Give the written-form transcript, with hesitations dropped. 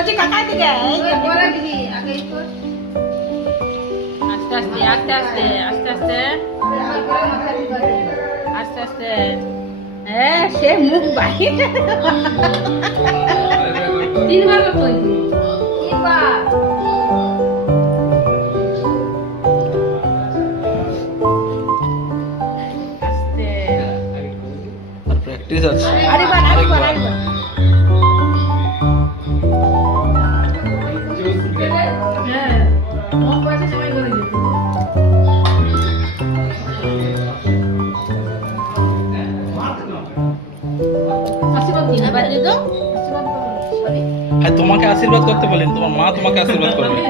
বলছি কাকাই দিকে পরে দিবি আগে কর আস্তে আস্তে আস্তে আস্তে আস্তে আস্তে পরে মাথা দিবা আস্তে আস্তে হ্যাঁ সে মুখ বাহির তিনবার কই তিনবার আস্তে আর প্র্যাকটিস আছে আরেকবার আরেকবার আরেকবার হ্যাঁ মন পয়সা সময় করে দিতে আশীর্বাদ দিন এবার দিয়ে দাও হ্যাঁ তোমাকে আশীর্বাদ করতে বলেন, তোমার মা তোমাকে আশীর্বাদ করবে।